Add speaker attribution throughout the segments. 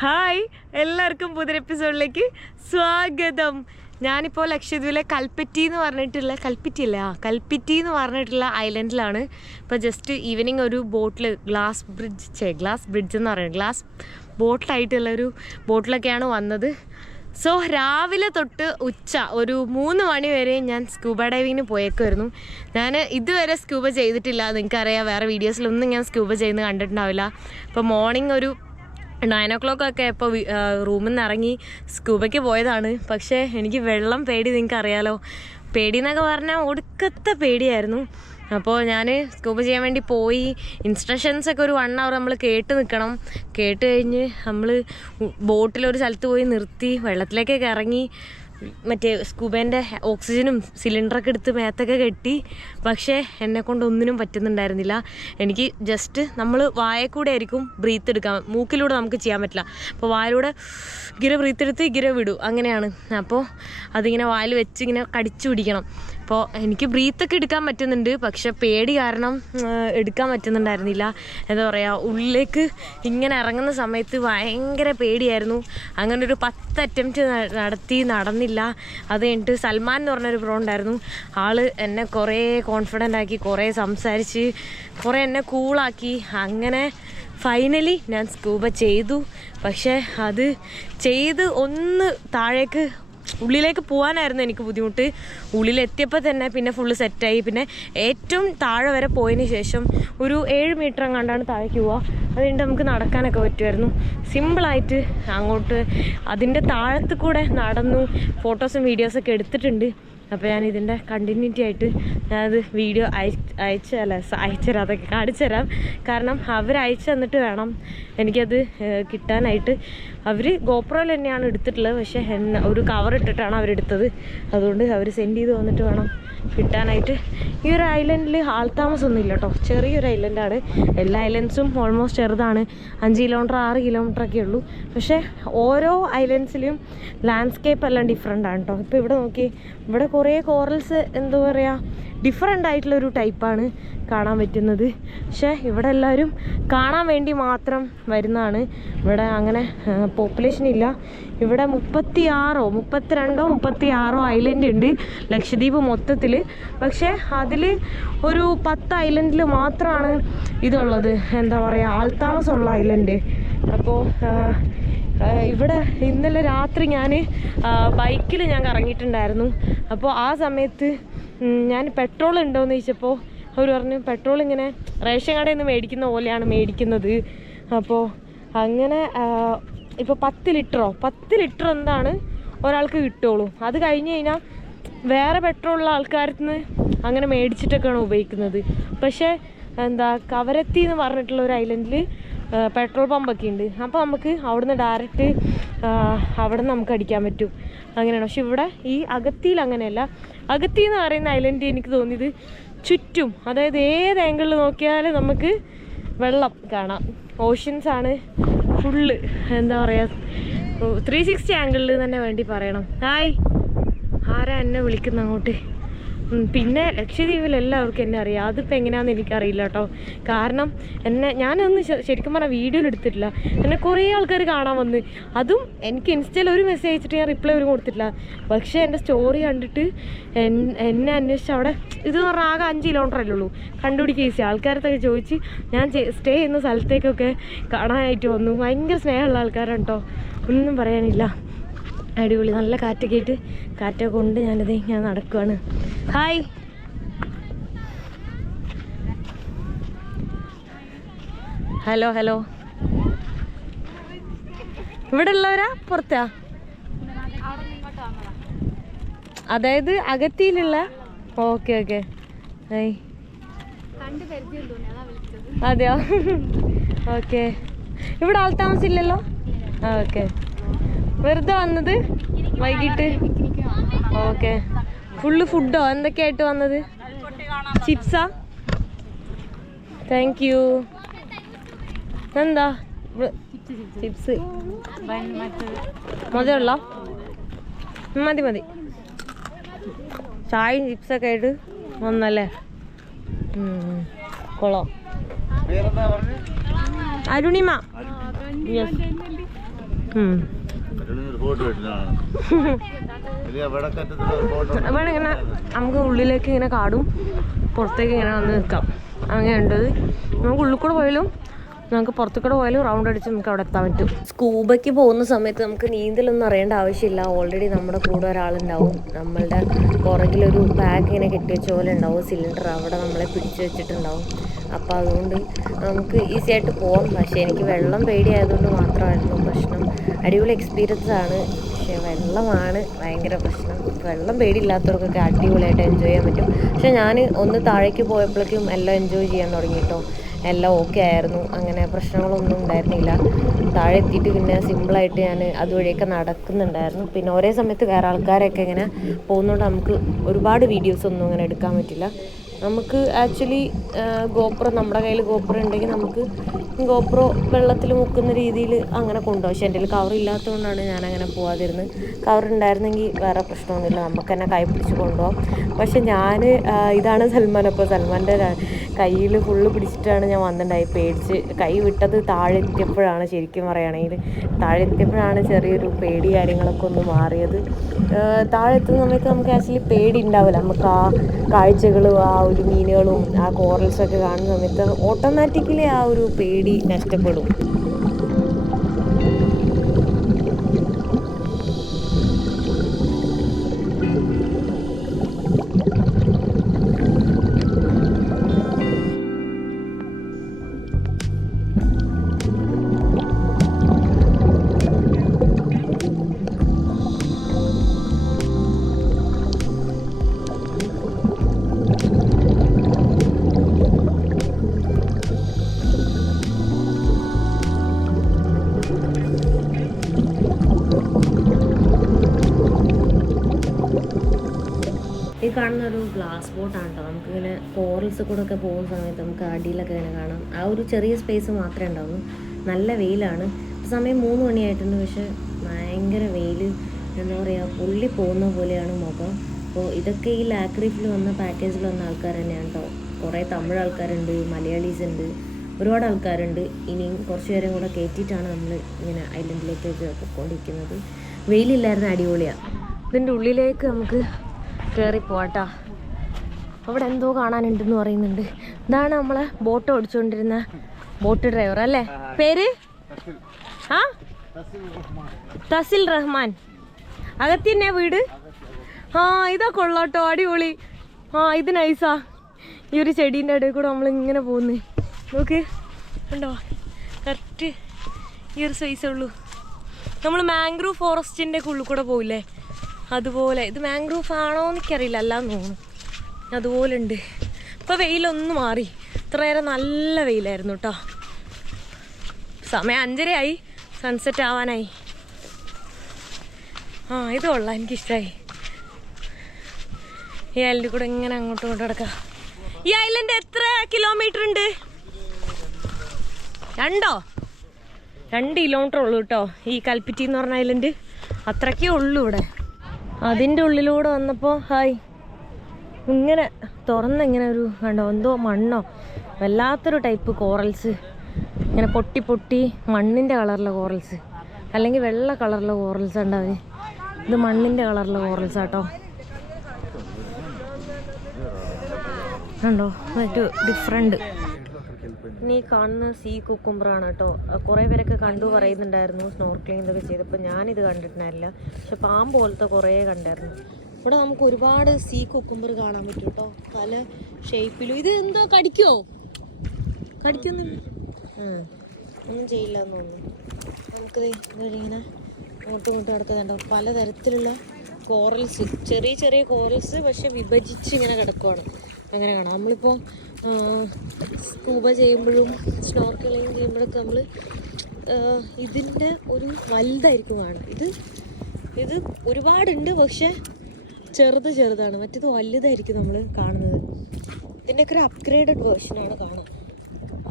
Speaker 1: Hi എല്ലാവർക്കും പുതിയ എപ്പിസോഡിലേക്ക് സ്വാഗതം. ഞാനിപ്പോൾ ലക്ഷദ്വീപിലെ കൽപ്പറ്റി എന്ന് പറഞ്ഞിട്ടുള്ള കൽപ്പറ്റി അല്ലേ? ആ കൽപ്പറ്റി എന്ന് പറഞ്ഞിട്ടുള്ള ഐലൻഡിലാണ്. ഇപ്പോൾ ജസ്റ്റ് ഈവനിങ് ഒരു ബോട്ടിൽ ഗ്ലാസ് ബ്രിഡ്ജ് ചേ ഗ്ലാസ് ബ്രിഡ്ജ് എന്ന് പറയുന്നത് ഗ്ലാസ് ബോട്ടിലായിട്ടുള്ള ഒരു ബോട്ടിലൊക്കെയാണ് വന്നത്. സോ രാവിലെ തൊട്ട് ഉച്ച ഒരു മൂന്ന് മണി വരെ ഞാൻ സ്കൂബ ഡൈവിങ്ങിന് പോയേക്കുമായിരുന്നു ഞാൻ ഇതുവരെ സ്കൂബ ചെയ്തിട്ടില്ല. നിങ്ങൾക്കറിയാം വേറെ വീഡിയോസിലൊന്നും ഞാൻ സ്കൂബ ചെയ്യുന്നത് കണ്ടിട്ടുണ്ടാവില്ല. അപ്പോൾ മോർണിംഗ് ഒരു നയൻ ഒ ക്ലോക്ക് ഒക്കെ ഇപ്പോൾ റൂമിൽ നിന്ന് ഇറങ്ങി സ്കൂബയ്ക്ക് പോയതാണ്. പക്ഷേ എനിക്ക് വെള്ളം പേടി നിങ്ങൾക്ക് അറിയാലോ പേടി എന്നൊക്കെ പറഞ്ഞാൽ ഒടുക്കത്തെ പേടിയായിരുന്നു. അപ്പോൾ ഞാൻ സ്കൂബ ചെയ്യാൻ വേണ്ടി പോയി. ഇൻസ്ട്രക്ഷൻസ് ഒക്കെ ഒരു വൺ അവർ നമ്മൾ കേട്ട് നിൽക്കണം കേട്ട് കഴിഞ്ഞ് നമ്മൾ ബോട്ടിൽ ഒരു സ്ഥലത്ത് പോയി നിർത്തി. വെള്ളത്തിലേക്കൊക്കെ ഇറങ്ങി മറ്റേ സ്കൂബേന്റെ ഓക്സിജനും സിലിണ്ടറൊക്കെ എടുത്ത് മേത്തൊക്കെ കെട്ടി പക്ഷേ എന്നെ കൊണ്ട് ഒന്നിനും പറ്റുന്നുണ്ടായിരുന്നില്ല. എനിക്ക് ജസ്റ്റ് നമ്മൾ വായക്കൂടെ ആയിരിക്കും ബ്രീത്ത് എടുക്കാൻ. മൂക്കിലൂടെ നമുക്ക് ചെയ്യാൻ പറ്റില്ല. അപ്പോൾ വായിലൂടെ ഇങ്ങനെ ബ്രീത്ത് എടുത്ത് ഇങ്ങനെ വിടും. അങ്ങനെയാണ്. അപ്പോൾ അതിങ്ങനെ വായിൽ വെച്ച് ഇങ്ങനെ കടിച്ചു പിടിക്കണം. അപ്പോൾ എനിക്ക് ബ്രീത്തൊക്കെ എടുക്കാൻ പറ്റുന്നുണ്ട്. പക്ഷെ പേടി കാരണം എടുക്കാൻ പറ്റുന്നുണ്ടായിരുന്നില്ല. എന്താ പറയുക ഉള്ളിലേക്ക് ഇങ്ങനെ ഇറങ്ങുന്ന സമയത്ത് ഭയങ്കര പേടിയായിരുന്നു. അങ്ങനെ ഒരു പത്ത് അറ്റംപ്റ്റ് നടത്തി നടന്നില്ല. അത് കഴിഞ്ഞിട്ട് സൽമാൻ എന്ന് പറഞ്ഞൊരു ബ്രോ ഉണ്ടായിരുന്നു. ആൾ എന്നെ കുറേ കോൺഫിഡന്റ് ആക്കി കുറേ സംസാരിച്ച് കുറേ എന്നെ കൂളാക്കി അങ്ങനെ ഫൈനലി ഞാൻ സ്കൂബ ചെയ്തു. പക്ഷേ അത് ചെയ്ത് ഒന്ന് താഴേക്ക് ഉള്ളിലേക്ക് പോകാനായിരുന്നു എനിക്ക് ബുദ്ധിമുട്ട്. ഉള്ളിലെത്തിയപ്പോൾ തന്നെ പിന്നെ ഫുള്ള് സെറ്റായി പിന്നെ ഏറ്റവും താഴെ വരെ പോയതിന് ശേഷം ഒരു ഏഴ് മീറ്റർ എങ്ങാണ്ടാണ് താഴേക്ക് പോവുക. അതുകൊണ്ട് നമുക്ക് നടക്കാനൊക്കെ പറ്റുമായിരുന്നു. സിമ്പിളായിട്ട് അങ്ങോട്ട് അതിന്റെ താഴത്തു കൂടെ നടന്നു ഫോട്ടോസും വീഡിയോസൊക്കെ എടുത്തിട്ടുണ്ട്. അപ്പോൾ ഞാൻ ഇതിന്റെ കണ്ടിന്യൂറ്റി ആയിട്ട് ഞാനത് വീഡിയോ അയച്ച് അയച്ചു അല്ല അയച്ചുതരാം അതൊക്കെ കാണിച്ചു തരാം. കാരണം അവർ അയച്ചു തന്നിട്ട് വേണം എനിക്കത് കിട്ടാനായിട്ട്. അവർ ഗോപ്രോയിൽ തന്നെയാണ് എടുത്തിട്ടുള്ളത് പക്ഷേ ഒരു കവർ ഇട്ടിട്ടാണ് അവരെടുത്തത്. അതുകൊണ്ട് അവർ സെൻഡ് ചെയ്ത് വന്നിട്ട് വേണം. കിട്ടാനായിട്ട് ഈ ഒരു ഐലൻഡിൽ ആൾത്താമസമൊന്നും ഇല്ല കേട്ടോ. ചെറിയൊരു ഐലൻഡാണ് എല്ലാ ഐലൻഡ്സും ഓൾമോസ്റ്റ് ചെറുതാണ്. അഞ്ച് കിലോമീറ്റർ ആറ് കിലോമീറ്റർ ഒക്കെ ഉള്ളൂ. പക്ഷേ ഓരോ ഐലൻഡ്സിലും ലാൻഡ്സ്കേപ്പ് എല്ലാം ഡിഫറെന്റ് ആണ് കേട്ടോ. ഇപ്പോൾ ഇവിടെ നോക്കി ഇവിടെ കുറേ കോറൽസ് എന്താ പറയുക ഡിഫറെന്റ് ആയിട്ടുള്ള ഒരു ടൈപ്പാണ് കാണാൻ പറ്റുന്നത്. പക്ഷേ ഇവിടെ എല്ലാവരും കാണാൻ വേണ്ടി മാത്രം വരുന്നതാണ്. ഇവിടെ അങ്ങനെ പോപ്പുലേഷൻ ഇല്ല. ഇവിടെ മുപ്പത്തി ആറോ മുപ്പത്തിരണ്ടോ മുപ്പത്തി ആറോ ഐലൻഡ് ഉണ്ട്. ലക്ഷദ്വീപ് മൊത്തത്തിൽ പക്ഷേ അതിൽ ഒരു പത്ത് ഐലൻഡിൽ മാത്രമാണ് ഇതുള്ളത്. എന്താ പറയുക ആൾത്താമസമുള്ള ഐലൻഡ് അപ്പോൾ ഇവിടെ ഇന്നലെ രാത്രി ഞാൻ ബൈക്കിൽ ഞാൻ കറങ്ങിയിട്ടുണ്ടായിരുന്നു. അപ്പോൾ ആ സമയത്ത് ഞാൻ പെട്രോൾ ഉണ്ടോയെന്ന് ചോദിച്ചപ്പോൾ അവർ പറഞ്ഞു പെട്രോൾ ഇങ്ങനെ റേഷൻ കടയിൽ നിന്ന് മേടിക്കുന്ന പോലെയാണ് മേടിക്കുന്നത്. അപ്പോൾ അങ്ങനെ ഇപ്പോൾ പത്ത് ലിറ്ററോ പത്ത് ലിറ്റർ എന്താണ് ഒരാൾക്ക് കിട്ടുള്ളൂ. അത് കഴിഞ്ഞ് കഴിഞ്ഞാൽ വേറെ പെട്രോളുള്ള ആൾക്കാരിൽ നിന്ന് അങ്ങനെ മേടിച്ചിട്ടൊക്കെയാണ് ഉപയോഗിക്കുന്നത്. പക്ഷേ എന്താ കവരത്തി എന്ന് പറഞ്ഞിട്ടുള്ള ഒരു ഐലൻഡിൽ പെട്രോൾ പമ്പൊക്കെ ഉണ്ട്. അപ്പോൾ നമുക്ക് അവിടുന്ന് ഡയറക്റ്റ് അവിടെ നമുക്ക് അടിക്കാൻ പറ്റും. അങ്ങനെയാണ്. പക്ഷെ ഇവിടെ ഈ അകത്തിയിൽ അങ്ങനെയല്ല. അകത്തി എന്ന് പറയുന്ന ഐലൻഡ് എനിക്ക് തോന്നിയത് ചുറ്റും അതായത് ഏത് ആംഗിളിൽ നോക്കിയാലും നമുക്ക് വെള്ളം കാണാം. ഓഷ്യൻസ് ആണ് ഫുള്ള് എന്താ പറയുക ത്രീ സിക്സ്റ്റി ആംഗിളിൽ തന്നെ വേണ്ടി പറയണം. ഹായ്. ആരാ എന്നെ വിളിക്കുന്ന അങ്ങോട്ട്? പിന്നെ ലക്ഷദ്വീപിൽ എല്ലാവർക്കും എന്നെ അറിയാം. അതിപ്പോൾ എങ്ങനെയാണെന്ന് എനിക്കറിയില്ല കേട്ടോ. കാരണം എന്നെ ഞാനൊന്നും ശരിക്കും പറഞ്ഞാൽ വീഡിയോയിൽ എടുത്തിട്ടില്ല. എന്നെ കുറേ ആൾക്കാർ കാണാൻ വന്ന്. അതും എനിക്ക് ഇൻസ്റ്റയിൽ ഒരു മെസ്സേജ് അയച്ചിട്ട് ഞാൻ റിപ്ലൈ ഒരു കൊടുത്തിട്ടില്ല. പക്ഷേ എന്റെ സ്റ്റോറി കണ്ടിട്ട് എന്നെ അന്വേഷിച്ച് അവിടെ ഇത് പറഞ്ഞാൽ ആകെ അഞ്ച് കിലോമീറ്റർ അല്ലേ ഉള്ളൂ. കണ്ടുപിടിക്കുക ഈസി ആൾക്കാരത്തൊക്കെ ചോദിച്ച് ഞാൻ സ്റ്റേ ചെയ്യുന്ന സ്ഥലത്തേക്കൊക്കെ കാണാനായിട്ട് വന്നു. ഭയങ്കര സ്നേഹമുള്ള ആൾക്കാരാണ് കേട്ടോ. ഒന്നും പറയാനില്ല. അടിപൊളി നല്ല കാറ്റൊക്കെ ആയിട്ട് കാറ്റൊക്കെ കൊണ്ട് ഞാനത് ഞാൻ നടക്കുവാണ്. ഹായ്. Hello hello. ഇവിടെ ഉള്ളവരാ പുറത്താ? അതായത് അകത്തിയിലുള്ള? Okay okay. അതെയോ? ഓക്കെ. ഇവിടെ ആൾ താമസില്ലല്ലോ ഓക്കെ. വെറുതെ വന്നത്? വൈകിട്ട്? ഓക്കെ. ഫുള്ള് ഫുഡോ? എന്തൊക്കെയായിട്ട് വന്നത്? ചിപ്സാ? താങ്ക് യു എന്താ ചിപ്സ്. മതിയുള്ള മതി മതി. ചായയും ചിപ്സൊക്കെ ആയിട്ട് വന്നല്ലേ? കൊളോ കൊള്ളാം. അരുണിമ. യെസ് നമുക്ക് ഉള്ളിലേക്ക് ഇങ്ങനെ കാടും പുറത്തേക്ക് ഇങ്ങനെ വന്ന് നിൽക്കാം. അങ്ങനെ ഉണ്ടത് നമുക്ക് ഉള്ളിൽ കൂടെ പോയാലും നമുക്ക് പുറത്തുകൂടെ പോയാലും റൗണ്ട് അടിച്ച് നമുക്ക് അവിടെ എത്താൻ പറ്റും. സ്കൂബയ്ക്ക് പോകുന്ന സമയത്ത് നമുക്ക് നീന്തലൊന്നും അറിയേണ്ട ആവശ്യമില്ല. ഓൾറെഡി നമ്മുടെ കൂടെ ഒരാളുണ്ടാവും. നമ്മളുടെ പുറകിലൊരു ബാഗ് ഇങ്ങനെ കെട്ടി വെച്ച പോലെ ഉണ്ടാവും. സിലിണ്ടർ അവിടെ നമ്മളെ പിടിച്ചു വെച്ചിട്ടുണ്ടാവും. അപ്പോൾ അതുകൊണ്ട് നമുക്ക് ഈസി ആയിട്ട് പോകാം പക്ഷേ എനിക്ക് വെള്ളം പേടിയായതുകൊണ്ട് മാത്രമായിരുന്നു. പ്രശ്നം അടിപൊളി എക്സ്പീരിയൻസ് ആണ്. പക്ഷേ വെള്ളമാണ് ഭയങ്കര പ്രശ്നം. വെള്ളം പേടിയില്ലാത്തവർക്കൊക്കെ അടിപൊളിയായിട്ട് എൻജോയ് ചെയ്യാൻ പറ്റും. പക്ഷേ ഞാൻ ഒന്ന് താഴേക്ക് പോയപ്പോഴേക്കും എല്ലാം എൻജോയ് ചെയ്യാൻ തുടങ്ങി കേട്ടോ എല്ലാം ഓക്കെ ആയിരുന്നു. അങ്ങനെ പ്രശ്നങ്ങളൊന്നും ഉണ്ടായിരുന്നില്ല. താഴെ എത്തിയിട്ട് പിന്നെ സിമ്പിളായിട്ട് ഞാൻ അതുവഴിയൊക്കെ നടക്കുന്നുണ്ടായിരുന്നു. പിന്നെ ഒരേ സമയത്ത് വേറെ ആൾക്കാരൊക്കെ ഇങ്ങനെ പോകുന്നതുകൊണ്ട് നമുക്ക് ഒരുപാട് വീഡിയോസ് ഒന്നും അങ്ങനെ എടുക്കാൻ പറ്റില്ല. നമുക്ക് ആക്ച്വലി ഗോപ്രോ നമ്മുടെ കയ്യിൽ ഗോപ്രോ ഉണ്ടെങ്കിൽ നമുക്ക് ഗോപ്രോ വെള്ളത്തിൽ മുക്കുന്ന രീതിയിൽ അങ്ങനെ കൊണ്ടുപോകും. പക്ഷേ എന്റെ കവർ ഇല്ലാത്തതുകൊണ്ടാണ് ഞാൻ അങ്ങനെ പോവാതിരുന്നത്. കവർ ഉണ്ടായിരുന്നെങ്കിൽ വേറെ പ്രശ്നമൊന്നുമില്ല. നമുക്ക് തന്നെ കൈ പിടിച്ച് കൊണ്ടുപോകാം. പക്ഷെ ഞാൻ ഇതാണ് സൽമാൻ. അപ്പോൾ സൽമാന്റെ കയ്യിൽ ഫുള്ള് പിടിച്ചിട്ടാണ് ഞാൻ വന്നിട്ടുണ്ടായി പേടിച്ച് കൈ വിട്ടത് താഴെ എത്തിയപ്പോഴാണ് ശരിക്കും പറയുകയാണെങ്കിൽ. താഴെ എത്തിയപ്പോഴാണ് ചെറിയൊരു പേടി കാര്യങ്ങളൊക്കെ ഒന്ന് മാറിയത്. താഴെ എത്തുന്ന സമയത്ത് നമുക്ക് ആക്ച്വലി പേടി ഉണ്ടാവില്ല. നമുക്ക് ആ കാഴ്ചകളും ആ ഒരു മീനുകളും ആ കോറൽസൊക്കെ കാണുന്ന സമയത്ത് ഓട്ടോമാറ്റിക്കലി ആ ഒരു പേടി നഷ്ടപ്പെടും. ഈ കാണുന്ന ഒരു ഗ്ലാസ് ബോട്ടാണ് കേട്ടോ നമുക്കിങ്ങനെ കോറൽസ് കൂടെ ഒക്കെ പോകുന്ന സമയത്ത് നമുക്ക് അടിയിലൊക്കെ ഇങ്ങനെ കാണാം. ആ ഒരു ചെറിയ സ്പേസ് മാത്രമേ ഉണ്ടാവുള്ളൂ നല്ല വെയിലാണ്. സമയം മൂന്ന് മണിയായിട്ടുണ്ട്. പക്ഷെ ഭയങ്കര വെയിൽ എന്താ പറയുക പുള്ളി പോകുന്ന പോലെയാണ് മുഖം. അപ്പോൾ ഇതൊക്കെ ഈ ലാക്രീഫിൽ വന്ന പാക്കേജിൽ വന്ന ആൾക്കാർ തന്നെയാണ് കേട്ടോ കുറേ തമിഴ് ആൾക്കാരുണ്ട് മലയാളീസ് ഉണ്ട് ഒരുപാട് ആൾക്കാരുണ്ട്. ഇനിയും കുറച്ച് പേരും കൂടെ കയറ്റിയിട്ടാണ് നമ്മൾ ഇങ്ങനെ ഐലൻഡിലേക്കൊക്കെ പോയിക്കൊണ്ടിരിക്കുന്നത്. വെയിലില്ലായിരുന്ന അടിപൊളിയാണ് ഇതിന്റെ ഉള്ളിലേക്ക് നമുക്ക് കയറി പോവാട്ടോ അവിടെ എന്തോ കാണാനുണ്ടെന്ന് പറയുന്നുണ്ട്. ഇതാണ് നമ്മളെ ബോട്ട് ഓടിച്ചുകൊണ്ടിരുന്ന ബോട്ട് ഡ്രൈവർ അല്ലേ? പേര്? ആ? തസിൽ റഹ്മാൻ. അകത്തി തന്നെ വീട്? ആ ഇതാ കൊള്ളാട്ടോ അടിപൊളി. ആ ഇത് നൈസാ ഈ ഒരു ചെടീന്റെ ഇടയിൽ കൂടെ നമ്മൾ ഇങ്ങനെ പോകുന്നു നോക്ക്. ഉണ്ടോ കറക്റ്റ് ഈ ഒരു സൈസേ ഉള്ളൂ. നമ്മൾ മാംഗ്രൂവ് ഫോറസ്റ്റിന്റെ ഉള്ളിൽ കൂടെ പോവില്ലേ? അതുപോലെ ഇത് മാംഗ്രൂഫ് ആണോ എനിക്കറിയില്ല അല്ലാന്ന് തോന്നുന്നു. അതുപോലെ ഉണ്ട് ഇപ്പോൾ വെയിലൊന്ന് മാറി. ഇത്ര നേരം നല്ല വെയിലായിരുന്നു കേട്ടോ സമയം അഞ്ചരയായി. സൺസെറ്റ് ആവാനായി. ആ ഇത് കൊള്ളാം എനിക്കിഷ്ടമായി ഈ അയലിന്റെ കൂടെ ഇങ്ങനെ അങ്ങോട്ടും ഇങ്ങോട്ടും കിടക്കാം ഈ ഐലൻഡ് എത്ര കിലോമീറ്റർ ഉണ്ട്? രണ്ടോ? രണ്ട് കിലോമീറ്റർ ഉള്ളൂ കേട്ടോ ഈ കൽപ്പിറ്റി എന്ന് പറഞ്ഞ ഐലൻഡ് അത്രയ്ക്കേ ഉള്ളൂ ഇവിടെ. അതിന്റെ ഉള്ളിലൂടെ വന്നപ്പോൾ ഹായ്. ഇങ്ങനെ തുറന്ന് ഇങ്ങനെ ഒരു കണ്ടോ എന്തോ മണ്ണോ വല്ലാത്തൊരു ടൈപ്പ് കോറൽസ് ഇങ്ങനെ പൊട്ടി പൊട്ടി മണ്ണിന്റെ കളറിലെ കോറൽസ് അല്ലെങ്കിൽ വെള്ള കളറിലെ കോറൽസ് ഉണ്ടാവും ഇത് മണ്ണിന്റെ കളറിലെ കോറൽസ് ആട്ടോ. കണ്ടോ? മറ്റു ഡിഫറെന്റ് ഈ കാണുന്ന സീ കുക്കുംബറാണ് കേട്ടോ. കുറേ പേരൊക്കെ കണ്ടു പറയുന്നുണ്ടായിരുന്നു സ്നോർക്ലിംഗ് ഇതൊക്കെ ചെയ്തപ്പോൾ ഞാനിത് കണ്ടിട്ടുണ്ടായിരുന്നില്ല. പക്ഷെ പാമ്പ് പോലത്തെ കുറേ കണ്ടായിരുന്നു. ഇവിടെ നമുക്ക് ഒരുപാട് സീ കുക്കുംബർ കാണാൻ പറ്റും കേട്ടോ. പല ഷേപ്പിലും ഇത് എന്തോ കടിക്കോ? കടിക്കൊന്നും ഒന്നും ചെയ്യില്ല എന്ന് തോന്നുന്നു. നമുക്കിത് ഇങ്ങനെ അങ്ങോട്ടും ഇങ്ങോട്ടും നടക്കുന്നുണ്ടോ പലതരത്തിലുള്ള കോറൽസ് ചെറിയ ചെറിയ കോറൽസ് പക്ഷെ വിഭജിച്ച് ഇങ്ങനെ കിടക്കുവാണ്. അങ്ങനെ കാണാം. നമ്മളിപ്പോൾ സ്കൂബ ചെയ്യുമ്പോഴും സ്നോർക്കലിങ് ചെയ്യുമ്പോഴൊക്കെ നമ്മൾ ഇതിന്റെ ഒരു വലുതായിരിക്കും കാണാം ഇത് ഇത് ഒരുപാടുണ്ട് പക്ഷേ ചെറുത് ചെറുതാണ്. മറ്റേത് വലുതായിരിക്കും നമ്മൾ കാണുന്നത്. ഇതിന്റെയൊക്കെ ഒരു അപ്ഗ്രേഡഡ് വേർഷനാണ് കാണാം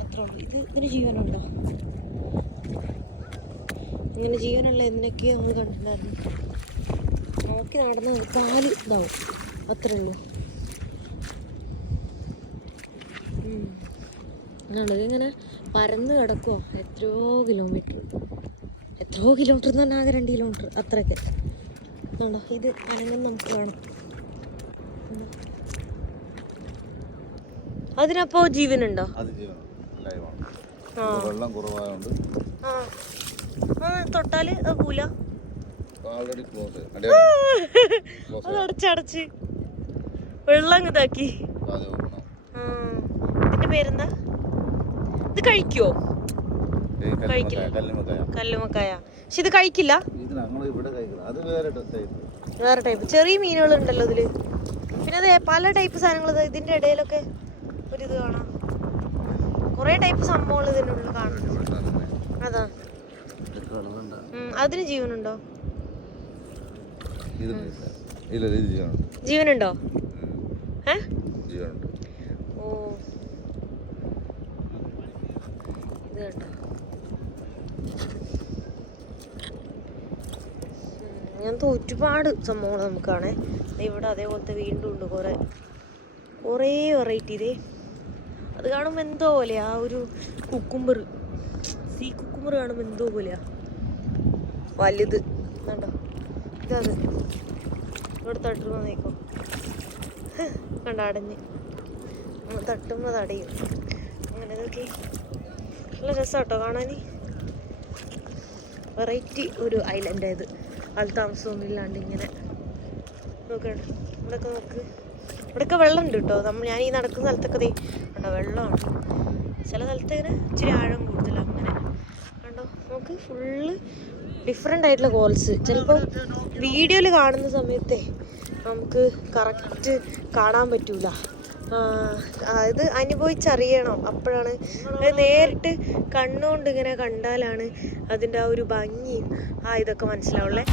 Speaker 1: അത്രേ ഉള്ളൂ. ഇത് ഇതിന് ജീവനുണ്ടോ? ഇങ്ങനെ ജീവനുള്ള എന്തൊക്കെയോ നമ്മൾ കണ്ടിട്ടുണ്ടായിരുന്നു. നോക്കി നടന്ന് പാൽ ഇതാവും. അത്രേ ഉള്ളൂ. ആണത് ഇങ്ങനെ പരന്ന് കിടക്കുമോ എത്രയോ കിലോമീറ്റർ എത്ര എത്രയോ കിലോമീറ്റർ എന്ന് പറഞ്ഞാൽ ആകെ രണ്ട് കിലോമീറ്റർ അത്രയൊക്കെ. ആണോ ഇത് അനങ്ങും നമുക്ക് വേണം അതിനപ്പോ ജീവനുണ്ടോ?
Speaker 2: വെള്ളം കുറവായതുകൊണ്ട്
Speaker 1: തൊട്ടാൽ പൂല.
Speaker 2: ആൾറെഡി ക്ലോസ്
Speaker 1: അത് അടച്ചടച്ച് വെള്ളം ഇതാക്കി. ഇതിന്റെ പേരെന്താ? ഇത് കഴിക്കോ? കഴിക്കില്ല.
Speaker 2: കല്ലുമക്കായ
Speaker 1: പക്ഷെ ഇത് കഴിക്കില്ല.
Speaker 2: വേറെ ടൈപ്പ്
Speaker 1: ചെറിയ മീനുകൾ ഉണ്ടല്ലോ ഇതിൽ. പിന്നെ അതെ പല ടൈപ്പ് സാധനങ്ങൾ ഇതിന്റെ ഇടയിലൊക്കെ ഒരു ഇത് കാണാം. കുറെ ടൈപ്പ് സംഭവങ്ങൾ ഇതിനുള്ളിൽ കാണാം അതാ. അതിന് ജീവനുണ്ടോ?
Speaker 2: ജീവനുണ്ട്.
Speaker 1: ജീവനുണ്ടോ? ഏ?
Speaker 2: ജീവനുണ്ട്.
Speaker 1: ഇത് കേട്ടോ. അങ്ങനത്തെ ഒരുപാട് സംഭവങ്ങൾ നമുക്ക് കാണേ. ദേ ഇവിടെ അതേപോലത്തെ വീണ്ടും ഉണ്ട് കുറേ. കുറേ വെറൈറ്റി ഇതേ. അത് കാണുമ്പോൾ എന്തോ പോലെ ആ ഒരു കുക്കുംബർ. സീ കുക്കുംബർ കാണുമ്പോൾ എന്തോ പോലെയാ. വലുത്. കണ്ടോ? ഇതത്. ഇവിടെ തട്ടുമ്പോൾ നീക്കോ കണ്ട അടഞ്ഞ്. തട്ടുമ്പോൾ തടയും. അങ്ങനെ ഇതൊക്കെ നല്ല രസമാട്ടോ കാണാൻ വെറൈറ്റി ഒരു ഐലൻഡ് ഇത്. ആൾ താമസമൊന്നും ഇല്ലാണ്ട് ഇങ്ങനെ നോക്കണ്ട ഇവിടെയൊക്കെ നോക്ക്. ഇവിടെയൊക്കെ വെള്ളം ഉണ്ട് കേട്ടോ നമ്മൾ ഞാൻ ഈ നടക്കുന്ന സ്ഥലത്തൊക്കെ ദേ കണ്ടോ വെള്ളമാണ്. ചില സ്ഥലത്ത് ഇങ്ങനെ ഇച്ചിരി ആഴം കൂടുതലാണ് അങ്ങനെ. കണ്ടോ? നമുക്ക് ഫുള്ള് ഡിഫറെന്റ് ആയിട്ടുള്ള കോൾസ് ചിലപ്പോൾ വീഡിയോയിൽ കാണുന്ന സമയത്തെ നമുക്ക് കറക്റ്റ് കാണാൻ പറ്റൂല. അത് അനുഭവിച്ചറിയണം. അപ്പോഴാണ് നേരിട്ട് കണ്ണുകൊണ്ട് ഇങ്ങനെ കണ്ടാലാണ് അതിന്റെ ആ ഒരു ഭംഗി. ആ ഇതൊക്കെ മനസ്സിലാവുള്ളേ.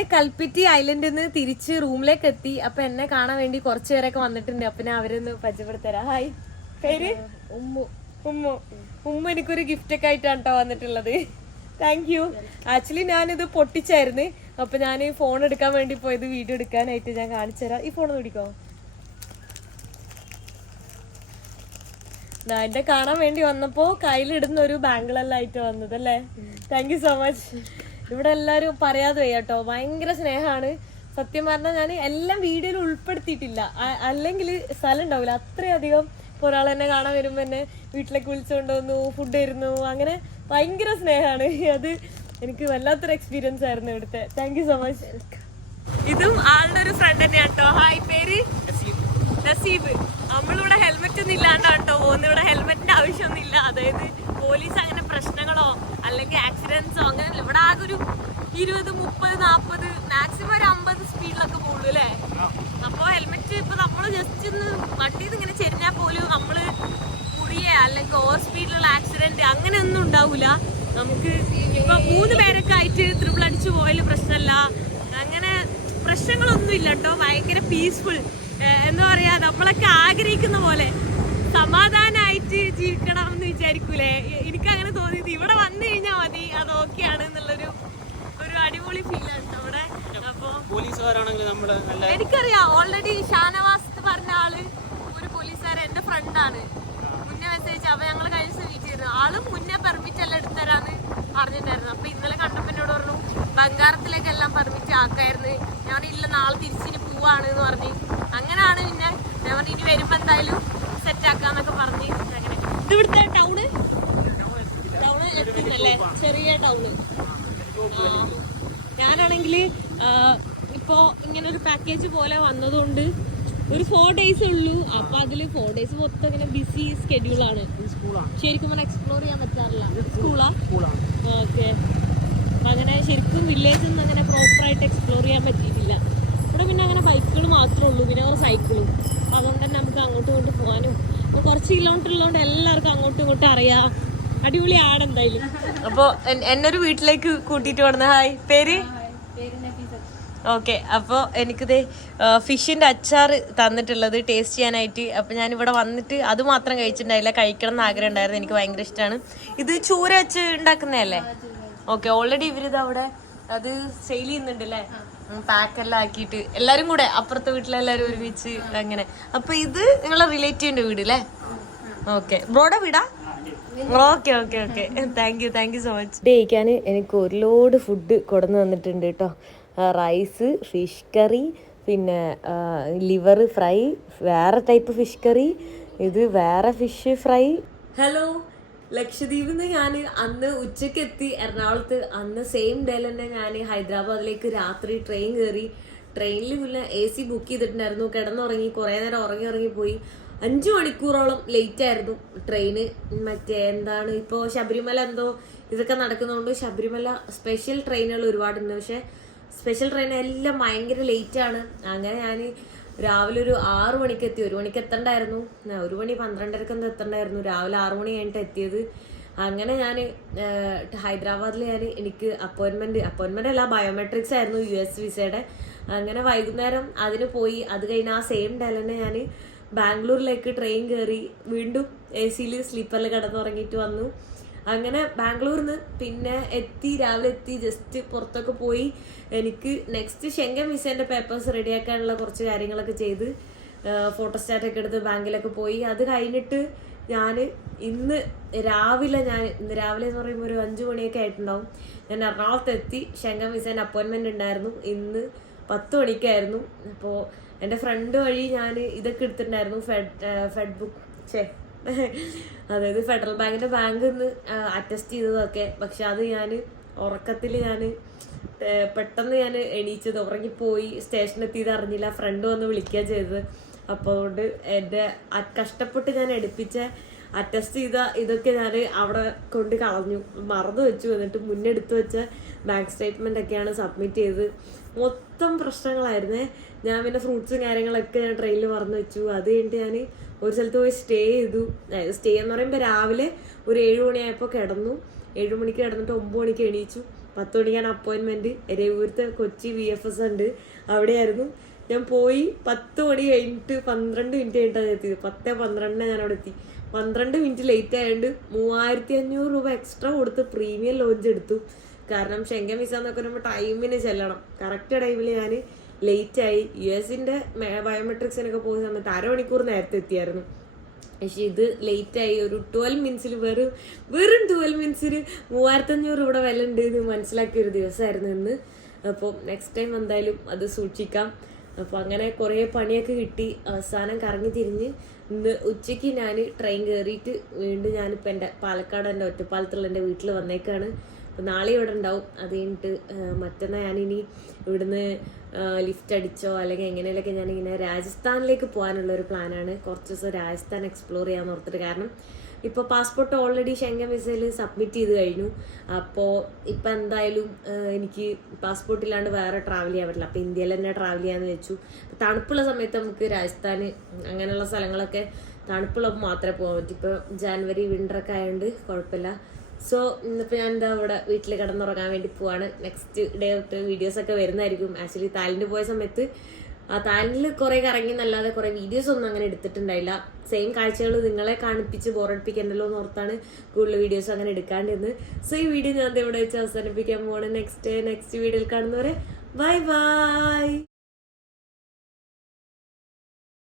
Speaker 1: ഞാൻ കൽപ്പിറ്റി ഐലൻഡിൽ നിന്ന് തിരിച്ച് റൂമിലേക്ക് എത്തി. അപ്പൊ എന്നെ കാണാൻ വേണ്ടി കുറച്ചു പേരൊക്കെ വന്നിട്ടുണ്ട്. അപ്പൊ ഞാൻ അവരൊന്ന് പരിചയപ്പെടുത്തരാ. ഹായ്. പേര്? ഉമ്മു. ഉമ്മു. ഉമ്മ എനിക്കൊരു ഗിഫ്റ്റ് ഒക്കെ ആയിട്ടാണ് കേട്ടോ വന്നിട്ടുള്ളത്. താങ്ക് യു ആക്ച്വലി ഞാനിത് പൊട്ടിച്ചായിരുന്നു. അപ്പൊ ഞാൻ ഫോൺ എടുക്കാൻ വേണ്ടി പോയത് വീഡിയോ എടുക്കാനായിട്ട് ഞാൻ കാണിച്ചു തരാം. ഈ ഫോൺ പിടിക്കോ? ഞാൻ എന്റെ കാണാൻ വേണ്ടി വന്നപ്പോ കയ്യിലിടുന്ന ഒരു ബാങ്കിളെല്ലാം ആയിട്ട് വന്നത് അല്ലേ? താങ്ക് യു സോ മച്ച് ഇവിടെ എല്ലാരും പറയാതെ വയ്യ കേട്ടോ. ഭയങ്കര സ്നേഹമാണ് സത്യം പറഞ്ഞാൽ ഞാൻ എല്ലാം വീഡിയോയിൽ ഉൾപ്പെടുത്തിയിട്ടില്ല. അല്ലെങ്കിൽ സ്ഥലം ഉണ്ടാവില്ല. അത്രയധികം ഒരാൾ എന്നെ കാണാൻ വരുമ്പോ എന്നെ വീട്ടിലേക്ക് വിളിച്ചുകൊണ്ട് വന്നു ഫുഡ് തരുന്നു. അങ്ങനെ ഭയങ്കര സ്നേഹമാണ് അത് എനിക്ക് വല്ലാത്തൊരു എക്സ്പീരിയൻസ് ആയിരുന്നു ഇവിടുത്തെ. താങ്ക് യു സോ മച്ച് ഇതും ആളുടെ ഒരു ഫ്രണ്ട് തന്നെയാണ് കേട്ടോ. ഹായ് പേര്? നസീബ്. നമ്മളിവിടെ ഹെൽമെറ്റ് ഒന്നും ഇല്ലാണ്ടാണ് കേട്ടോ പോകുന്നത് ഇവിടെ ഹെൽമെറ്റിന്റെ ആവശ്യമൊന്നും ഇല്ല അതായത് പോലീസ് അങ്ങനെ പ്രശ്നങ്ങളോ അല്ലെങ്കിൽ ആക്സിഡൻസോ അങ്ങനെ ഇവിടെ ആകെ ഒരു ഇരുപത് മുപ്പത് നാൽപ്പത് മാക്സിമം ഒരു അമ്പത് സ്പീഡിലൊക്കെ പോകുള്ളൂ അല്ലേ? അപ്പോൾ ഹെൽമെറ്റ് ഇപ്പൊ നമ്മൾ ജസ്റ്റ് ഒന്ന് വണ്ടിയിൽ ഇങ്ങനെ ചെരിഞ്ഞാൽ പോലും നമ്മൾ കുറിയേ അല്ലെങ്കിൽ ഓവർ സ്പീഡിലുള്ള ആക്സിഡന്റ് അങ്ങനെ ഒന്നും ഉണ്ടാവില്ല നമുക്ക് ഇപ്പൊ മൂന്ന് പേരൊക്കെ ആയിട്ട് ത്രിപിൾ അടിച്ചു പോയാലും പ്രശ്നമല്ല അങ്ങനെ പ്രശ്നങ്ങളൊന്നും ഇല്ല കേട്ടോ ഭയങ്കര പീസ്ഫുൾ എന്താ പറയാ നമ്മളൊക്കെ ആഗ്രഹിക്കുന്ന പോലെ സമാധാനമായിട്ട് ജീവിക്കണം എന്ന് വിചാരിക്കൂലേ? എനിക്ക് അങ്ങനെ തോന്നിയത് ഇവിടെ വന്നു കഴിഞ്ഞാൽ മതി അത് ഓക്കെയാണ് എന്നുള്ളൊരു ഒരു അടിപൊളി ഫീൽ ആണ് അവിടെ അപ്പൊ
Speaker 3: പോലീസുകാരാണെങ്കിൽ നമ്മൾ നല്ല
Speaker 1: എനിക്കറിയാം ഓൾറെഡി ഷാനവാസ് എന്ന് പറഞ്ഞ ആൾ ഒരു പോലീസുകാരൻ എന്റെ ഫ്രണ്ടാണ് മുന്നേ മെസ്സേജ് അപ്പൊ ഞങ്ങൾ കഴിഞ്ഞ ദിവസം മീറ്റ് ചെയ്തു ആളും മുന്നേ പെർമിറ്റ് എല്ലാം എടുത്തരാന്ന് പറഞ്ഞിട്ടുണ്ടായിരുന്നു. അപ്പൊ ഇന്നലെ കണ്ടപ്പോ എന്നോട് പറഞ്ഞു ബംഗാരത്തിലേക്കെല്ലാം പെർമിറ്റ് ആക്കായിരുന്നു. ഞാൻ ഇല്ല നാളെ തിരിച്ചിന് പോവാണ് എന്ന് പറഞ്ഞു. അങ്ങനെയാണ് പിന്നെ. ഞാൻ പറഞ്ഞു ഇനി വരുമ്പോ എന്തായാലും സെറ്റ് ആക്കാന്നൊക്കെ പറഞ്ഞ് അങ്ങനെ ഇത് ഇവിടുത്തെ ടൗണ് ടൗണ് എത്തുന്നല്ലേ? ചെറിയ ടൗണ് ഞാനാണെങ്കിൽ ഇപ്പോ ഇങ്ങനെ ഒരു പാക്കേജ് പോലെ വന്നതുകൊണ്ട് ഒരു ഫോർ ഡേയ്സ് ഉള്ളൂ. അപ്പൊ അതിൽ ഫോർ ഡേയ്സ് മൊത്തം ഇങ്ങനെ ബിസി സ്കെഡ്യൂൾ ആണ്. ശരിക്കും പറഞ്ഞാൽ എക്സ്പ്ലോർ ചെയ്യാൻ പറ്റാറില്ല. സ്കൂളാ ഓക്കെ അങ്ങനെ ശരിക്കും വില്ലേജ് ഒന്നും അങ്ങനെ പ്രോപ്പറായിട്ട് എക്സ്പ്ലോർ ചെയ്യാൻ പറ്റിയിട്ടില്ല. ഇവിടെ പിന്നെ അങ്ങനെ ബൈക്കുകൾ മാത്രമേ ഉള്ളൂ. പിന്നെ കുറേ സൈക്കിളും. അതുകൊണ്ട് തന്നെ നമുക്ക് അങ്ങോട്ടും ഇങ്ങോട്ട് പോകാനും. അപ്പോൾ കുറച്ച് കിലോമീറ്റർ ഉള്ളതുകൊണ്ട് എല്ലാവർക്കും അങ്ങോട്ടും ഇങ്ങോട്ടും അറിയാം. അടിപൊളിയാണ് എന്തായാലും. അപ്പോൾ എന്നൊരു വീട്ടിലേക്ക് കൂട്ടിയിട്ട് വന്ന ഹായ് പേര്? ഓക്കെ അപ്പോൾ എനിക്കിത് ഫിഷിന്റെ അച്ചാർ തന്നിട്ടുള്ളത് ടേസ്റ്റ് ചെയ്യാനായിട്ട്. അപ്പോൾ ഞാൻ ഇവിടെ വന്നിട്ട് അത് മാത്രം കഴിച്ചിട്ടുണ്ടായില്ല. കഴിക്കണം എന്ന് ആഗ്രഹം ഉണ്ടായിരുന്നു. എനിക്ക് ഭയങ്കര ഇഷ്ടമാണ് ഇത് ചൂര വെച്ച് ഉണ്ടാക്കുന്നതല്ലേ ഓക്കെ ഓൾറെഡി ഇവരിത് അവിടെ അത് സെയിൽ ചെയ്യുന്നുണ്ട് അല്ലേ പാക്കെല്ലാം ആക്കിയിട്ട് എല്ലാരും കൂടെ അപ്പുറത്തെ വീട്ടിലെല്ലാരും ഒരുമിച്ച് അങ്ങനെ. അപ്പൊ ഇത് നിങ്ങളെ റിലേറ്റീവിന്റെ വീട് അല്ലേ ഓക്കെ ബ്രോഡ വീടാ? Okay okay okay thank you thank you so much ഡേക്കാൻ എനിക്ക് ഒരു ലോഡ് ഫുഡ് കൊടുന്ന് തന്നിട്ടുണ്ട് കേട്ടോ റൈസ് ഫിഷ് കറി പിന്നെ ലിവർ ഫ്രൈ വേറെ ടൈപ്പ് ഫിഷ് കറി ഇത് വേറെ ഫിഷ് ഫ്രൈ ഹലോ ലക്ഷദ്വീപിൽ നിന്ന് ഞാൻ അന്ന് ഉച്ചയ്ക്ക് എത്തി എറണാകുളത്ത് അന്ന് സെയിം ഡേ തന്നെ ഞാൻ ഹൈദരാബാദിലേക്ക് രാത്രി ട്രെയിൻ കയറി ട്രെയിനിൽ പിന്നെ എ സി ബുക്ക് ചെയ്തിട്ടുണ്ടായിരുന്നു. കിടന്നുറങ്ങി. കുറേ നേരം ഉറങ്ങി ഉറങ്ങി പോയി. അഞ്ച് മണിക്കൂറോളം ലേറ്റ് ആയിരുന്നു ട്രെയിന് മറ്റേ എന്താണ്? ഇപ്പോൾ ശബരിമല എന്തോ ഇതൊക്കെ നടക്കുന്നതുകൊണ്ട് ശബരിമല സ്പെഷ്യൽ ട്രെയിനുകൾ ഒരുപാടുണ്ട്. പക്ഷെ സ്പെഷ്യൽ ട്രെയിൻ എല്ലാം ഭയങ്കര ലേറ്റ് ആണ്. അങ്ങനെ ഞാൻ രാവിലെ ഒരു ആറു മണിക്ക് എത്തി. ഒരു മണിക്ക് എത്തണ്ടായിരുന്നു. ഒരു മണി പന്ത്രണ്ടരക്ക് എന്തോ എത്തണ്ടായിരുന്നു. രാവിലെ ആറു മണി കഴിഞ്ഞിട്ട് എത്തിയത്. അങ്ങനെ ഞാൻ ഹൈദരാബാദിൽ ഞാൻ എനിക്ക് അപ്പോയിൻമെന്റ് അപ്പോയിൻമെന്റ് അല്ല ബയോമെട്രിക്സ് ആയിരുന്നു യു എസ് വിസയുടെ. അങ്ങനെ വൈകുന്നേരം അതിന് പോയി. അത് കഴിഞ്ഞ് ആ സെയിം ഡേ തന്നെ ഞാൻ ബാംഗ്ലൂരിലേക്ക് ട്രെയിൻ കയറി വീണ്ടും എ സിയിൽ സ്ലീപ്പറിൽ കിടന്നുറങ്ങിയിട്ട് വന്നു. അങ്ങനെ ബാംഗ്ലൂരിൽ നിന്ന് പിന്നെ എത്തി രാവിലെ എത്തി ജസ്റ്റ് പുറത്തൊക്കെ പോയി. എനിക്ക് നെക്സ്റ്റ് ശെങ്കൻ വിസേന്റെ പേപ്പേഴ്സ് റെഡിയാക്കാനുള്ള കുറച്ച് കാര്യങ്ങളൊക്കെ ചെയ്ത് ഫോട്ടോസ്റ്റാറ്റൊക്കെ എടുത്ത് ബാങ്കിലൊക്കെ പോയി. അത് കഴിഞ്ഞിട്ട് ഞാൻ ഇന്ന് രാവിലെ ഞാൻ ഇന്ന് രാവിലെ എന്ന് പറയുമ്പോൾ ഒരു അഞ്ച് മണിയൊക്കെ ആയിട്ടുണ്ടാവും. ഞാൻ എറണാകുളത്ത് എത്തി. ശെങ്കൻ വിസേന്റെ അപ്പോയിൻമെന്റ് ഉണ്ടായിരുന്നു. ഇന്ന് പത്ത് മണിക്കായിരുന്നു. അപ്പോൾ എന്റെ ഫ്രണ്ട് വഴി ഞാൻ ഇതൊക്കെ എടുത്തിട്ടുണ്ടായിരുന്നു. ഫെഡ് ഫെഡ് ബുക്ക് ചേ അതായത് ഫെഡറൽ ബാങ്കിന്റെ ബാങ്ക് നിന്ന് അറ്റസ്റ്റ് ചെയ്തതൊക്കെ. പക്ഷെ അത് ഞാൻ ഉറക്കത്തിൽ ഞാൻ പെട്ടെന്ന് ഞാൻ എണീച്ചത്. ഉറങ്ങിപ്പോയി സ്റ്റേഷനിൽ എത്തിയത് അറിഞ്ഞില്ല. ഫ്രണ്ട് വന്ന് വിളിക്കുക ചെയ്തത്. അപ്പോൾ അതുകൊണ്ട് എന്റെ കഷ്ടപ്പെട്ട് ഞാൻ എടുപ്പിച്ച അറ്റസ്റ്റ് ചെയ്ത ഇതൊക്കെ ഞാൻ അവിടെ കൊണ്ട് കളഞ്ഞു. മറന്നു വെച്ചു. എന്നിട്ട് മുന്നെടുത്ത് വെച്ച ബാങ്ക് സ്റ്റേറ്റ്മെന്റ് ഒക്കെയാണ് സബ്മിറ്റ് ചെയ്തത്. മൊത്തം പ്രശ്നങ്ങളായിരുന്നേ. ഞാൻ പിന്നെ ഫ്രൂട്ട്സും കാര്യങ്ങളൊക്കെ ഞാൻ ട്രെയിനിൽ മറന്നു വെച്ചു. അത് കഴിഞ്ഞിട്ട് ഞാൻ ഒരു സ്ഥലത്ത് പോയി സ്റ്റേ ചെയ്തു. സ്റ്റേ എന്ന് പറയുമ്പോൾ രാവിലെ ഒരു ഏഴ് മണിയായപ്പോൾ കിടന്നു. ഏഴ് മണിക്ക് കിടന്നിട്ട് ഒമ്പത് മണിക്ക് എണീച്ചു. പത്ത് മണിക്കാണ് അപ്പോയിൻമെന്റ് രവിപുരത്തെ കൊച്ചി വി എഫ് എസ് ഉണ്ട്. അവിടെയായിരുന്നു. ഞാൻ പോയി പത്ത് മണി കഴിഞ്ഞിട്ട് പന്ത്രണ്ട് മിനിറ്റ് കഴിഞ്ഞിട്ടാണ് എത്തിയത്. പത്ത് പന്ത്രണ്ടിന് ഞാൻ അവിടെ എത്തി. പന്ത്രണ്ട് മിനിറ്റ് ലേറ്റ് ആയതുകൊണ്ട് മൂവായിരത്തി അഞ്ഞൂറ് രൂപ എക്സ്ട്രാ കൊടുത്ത് പ്രീമിയം ലോഞ്ച് എടുത്തു. കാരണം ഷെങ്കൻ വിസ എന്നൊക്കെ പറയുമ്പോൾ ടൈമിന് ചെല്ലണം. കറക്റ്റ് ടൈമിൽ ഞാൻ ലേറ്റ് ആയി. യു എസിന്റെ ബയോമെട്രിക്സിനൊക്കെ പോയ സമയത്ത് അരമണിക്കൂർ നേരത്തെ എത്തിയായിരുന്നു. പക്ഷെ ഇത് ലേറ്റ് ആയി. ഒരു ട്വൽവ് മിനിറ്റ്സിൽ വെറും വെറും ട്വൽവ് മിനിറ്റ്സിൽ മൂവായിരത്തഞ്ഞൂറ് ഇവിടെ വില ഉണ്ട് എന്ന് മനസ്സിലാക്കിയ ഒരു ദിവസമായിരുന്നു ഇന്ന്. അപ്പോൾ നെക്സ്റ്റ് ടൈം എന്തായാലും അത് സൂക്ഷിക്കാം. അപ്പോൾ അങ്ങനെ കുറേ പണിയൊക്കെ കിട്ടി. അവസാനം കറങ്ങി തിരിഞ്ഞ് ഇന്ന് ഉച്ചയ്ക്ക് ഞാൻ ട്രെയിൻ കയറിയിട്ട് വീണ്ടും ഞാനിപ്പോൾ എന്റെ പാലക്കാട് എന്റെ ഒറ്റപ്പാലത്തുള്ള എന്റെ വീട്ടിൽ വന്നേക്കാണ്. അപ്പോൾ നാളെ ഇവിടെ ഉണ്ടാവും. അത് കഴിഞ്ഞിട്ട് മറ്റന്നാൾ ഞാനിനി ഇവിടുന്ന് ലിഫ്റ്റ് അടിച്ചോ അല്ലെങ്കിൽ എങ്ങനെയൊക്കെ ഞാനിങ്ങനെ രാജസ്ഥാനിലേക്ക് പോകാനുള്ള ഒരു പ്ലാനാണ് കുറച്ച് ദിവസം രാജസ്ഥാൻ എക്സ്പ്ലോർ ചെയ്യാൻ ഓർത്തിട്ട് കാരണം ഇപ്പോൾ പാസ്പോർട്ട് ഓൾറെഡി ഷെങ്കൻ വിസയിൽ സബ്മിറ്റ് ചെയ്ത് കഴിഞ്ഞു. അപ്പോൾ ഇപ്പം എന്തായാലും എനിക്ക് പാസ്പോർട്ടില്ലാണ്ട് വേറെ ട്രാവൽ ചെയ്യാൻ പറ്റില്ല. അപ്പോൾ ഇന്ത്യയിൽ തന്നെ ട്രാവൽ ചെയ്യാമെന്ന് വെച്ചു തണുപ്പുള്ള സമയത്ത് നമുക്ക് രാജസ്ഥാൻ അങ്ങനെയുള്ള സ്ഥലങ്ങളൊക്കെ തണുപ്പുള്ളപ്പോൾ മാത്രമേ പോകാൻ പറ്റൂ. ഇപ്പോൾ ജാനുവരി വിന്ററൊക്കെ ആയതുകൊണ്ട് കുഴപ്പമില്ല. സോ ഇന്നിപ്പോൾ ഞാൻ എന്താ ഇവിടെ വീട്ടിൽ കിടന്നുറങ്ങാൻ വേണ്ടി പോവാണ്. നെക്സ്റ്റ് ഡേ തൊട്ട് വീഡിയോസൊക്കെ വരുന്നതായിരിക്കും. ആക്ച്വലി താലിന്റെ പോയ സമയത്ത് ആ താലിൽ കുറേ കറങ്ങി എന്നല്ലാതെ കുറേ വീഡിയോസ് ഒന്നും അങ്ങനെ എടുത്തിട്ടുണ്ടായില്ല. സെയിം കാഴ്ചകൾ നിങ്ങളെ കാണിപ്പിച്ച് ബോറടിപ്പിക്കണ്ടല്ലോ എന്ന് ഓർത്താണ് കൂടുതൽ വീഡിയോസ് അങ്ങനെ എടുക്കാണ്ടിരുന്നത്. സോ ഈ വീഡിയോ ഞാൻ ഇവിടെ വെച്ച് അവസാനിപ്പിക്കാൻ പോവാണ്. നെക്സ്റ്റ് ഡേ നെക്സ്റ്റ് വീഡിയോയിൽ കാണുന്നവരെ ബൈ ബൈ